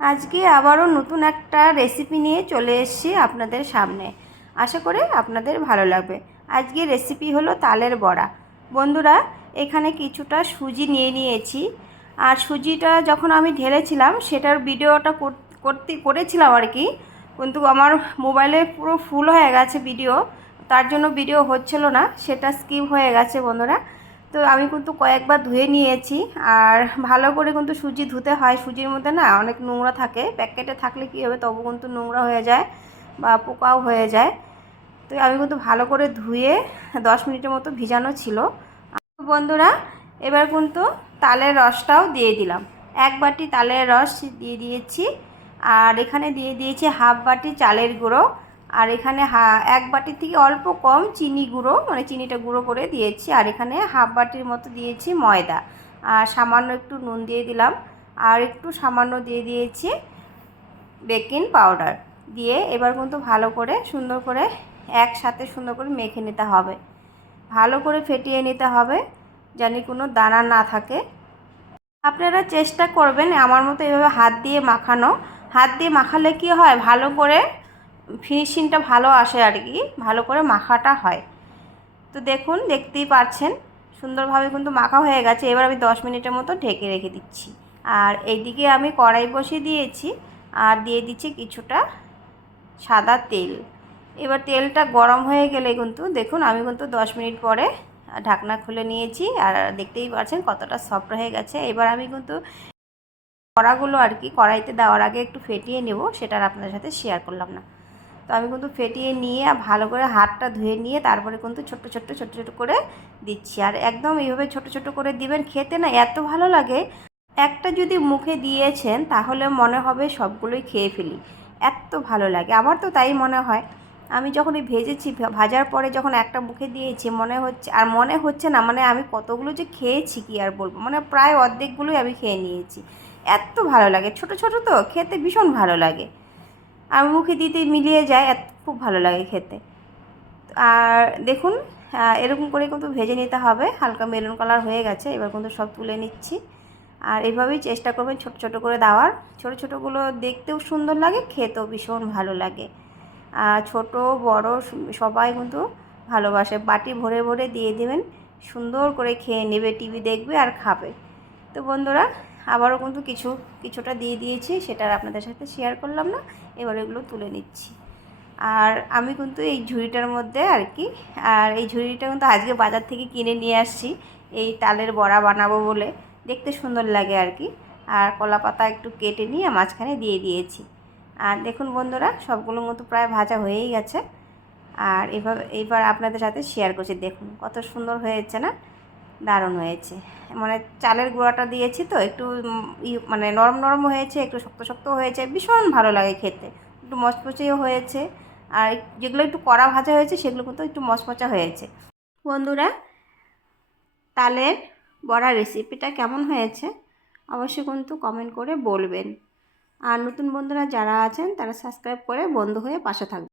আজকে আবারও নতুন একটা রেসিপি নিয়ে চলে এসেছি আপনাদের সামনে। আশা করি আপনাদের ভালো লাগবে। আজকে রেসিপি হলো তালের বড়া। বন্ধুরা, এখানে কিছুটা সুজি নিয়ে নিয়েছি। আর সুজিটা যখন আমি ঢেলেছিলাম সেটার ভিডিওটা করেছিলাম আর কি, কিন্তু আমার মোবাইলে পুরো ফুল হয়ে গেছে ভিডিও, তার জন্য ভিডিও হচ্ছিল না, সেটা স্কিপ হয়ে গেছে বন্ধুরা। তো আমি কিন্তু কয়েকবার ধুয়ে নিয়েছি। আর ভালো করে কিন্তু সুজি ধুতে হয়, সুজির মধ্যে না অনেক নোংরা থাকে, প্যাকেটে থাকলে কী হবে তবু কিন্তু নোংরা হয়ে যায় বা পোকাও হয়ে যায়। তো আমি কিন্তু ভালো করে ধুয়ে 10 মিনিটের মতো ভিজানো ছিল। বন্ধুরা, এবার কিন্তু তালের রসটাও দিয়ে দিলাম। 1 বাটি তালের রস দিয়ে দিয়েছি। আর এখানে দিয়ে দিয়েছি হাফ বাটি চালের গুঁড়ো। আর এখানে 1 বাটির থেকে অল্প কম চিনি গুঁড়ো, মানে চিনিটা গুঁড়ো করে দিয়েছি। আর এখানে হাফ বাটির মতো দিয়েছি ময়দা। আর সামান্য একটু নুন দিয়ে দিলাম। আর একটু সামান্য দিয়ে দিয়েছি বেকিং পাউডার। দিয়ে এবার কিন্তু ভালো করে সুন্দর করে একসাথে সুন্দর করে মেখে নিতে হবে, ভালো করে ফেটিয়ে নিতে হবে যেন কোনো দানা না থাকে। আপনারা চেষ্টা করবেন আমার মতো এভাবে হাত দিয়ে মাখানো। হাত দিয়ে মাখালে কি হয়, ভালো করে ফিনিশিংটা ভালো আসে আর কি, ভালো করে মাখাটা হয়। তো দেখুন, দেখতেই পাচ্ছেন সুন্দরভাবে কিন্তু মাখা হয়ে গেছে। এবার আমি 10 মিনিটের মতো ঢেকে রেখে দিচ্ছি। আর এইদিকে আমি কড়াই বসিয়ে দিয়েছি আর দিয়ে দিচ্ছি কিছুটা সাদা তেল। এবার তেলটা গরম হয়ে গেলে কিন্তু দেখুন আমি কিন্তু 10 মিনিট পরে ঢাকনা খুলে নিয়েছি। আর দেখতেই পাচ্ছেন কতটা সফট হয়ে গেছে। এবার আমি কিন্তু বড়াগুলো আর কি কড়াইতে দেওয়ার আগে একটু ফেটিয়ে নেব, সেটা আর আপনাদের সাথে শেয়ার করলাম না। তো আমি কিন্তু ফেটিয়ে নিয়ে ভালো করে হাতটা ধুয়ে নিয়ে তারপরে কিন্তু ছোট্ট ছোট্ট করে দিচ্ছি। আর একদম এইভাবে ছোট ছোট করে দিবেন, খেতে না এত ভালো লাগে। একটা যদি মুখে দিয়েছেন তাহলে মনে হবে সবগুলোই খেয়ে ফেলি, এত ভালো লাগে। আমার তো তাই মনে হয়। আমি যখন এই ভেজেছি, ভাজার পরে যখন একটা মুখে দিয়েছি মনে হচ্ছে না, মানে আমি কতগুলো যে খেয়েছি কি আর বলবো, মানে প্রায় অর্ধেকগুলোই আমি খেয়ে নিয়েছি। এত ভালো লাগে, ছোট ছোট তো খেতে ভীষণ ভালো লাগে। আর মুখে দিতেই মিলিয়ে যায়, খুব ভালো লাগে খেতে। আর দেখুন, এরকম করে কিন্তু ভেজে নিতে হবে। হালকা মেরুন কালার হয়ে গেছে, এবার কিন্তু সব তুলে নিচ্ছি। আর এভাবেই চেষ্টা করবেন ছোট ছোট করে দেওয়ার। ছোট ছোটগুলো দেখতেও সুন্দর লাগে, খেতেও ভীষণ ভালো লাগে। আর ছোট বড় সবাই কিন্তু ভালোবাসে। বাটি ভরে ভরে দিয়ে দেবেন, সুন্দর করে খেয়ে নেবে, টিভি দেখবে আর খাবে। তো বন্ধুরা, আবারও কিন্তু কিছুটা দিয়ে দিয়েছি, সেটা আর আপনাদের সাথে শেয়ার করলাম না। এবার এগুলো তুলে নিচ্ছি। আর আমি কিন্তু এই ঝুড়িটার মধ্যে আর কি, আর এই ঝুড়িটা কিন্তু আজকে বাজার থেকে কিনে নিয়ে আসছি এই তালের বড়া বানাবো বলে, দেখতে সুন্দর লাগে আর কি। আর কলা পাতা একটু কেটে নিয়ে মাঝখানে দিয়ে দিয়েছি। আর দেখুন বন্ধুরা, সবগুলো মতো প্রায় ভাজা হয়েই গেছে। আর এবার আপনাদের সাথে শেয়ার করছি, দেখুন কত সুন্দর হয়েছে না, দারুণ হয়েছে। মানে চালের গুঁড়াটা দিয়েছি তো একটু মানে নরম নরম হয়েছে, একটু শক্ত শক্ত হয়েছে, ভীষণ ভালো লাগে খেতে। একটু মচমচেও হয়েছে। আর যেগুলো একটু কড়া ভাজা হয়েছে সেগুলো কিন্তু একটু মচমচা হয়েছে। বন্ধুরা, তালের বড়া রেসিপিটা কেমন হয়েছে অবশ্যই কিন্তু কমেন্ট করে বলবেন। আর নতুন বন্ধুরা যারা আছেন তারা সাবস্ক্রাইব করে বন্ধু হয়ে পাশে থাকবেন।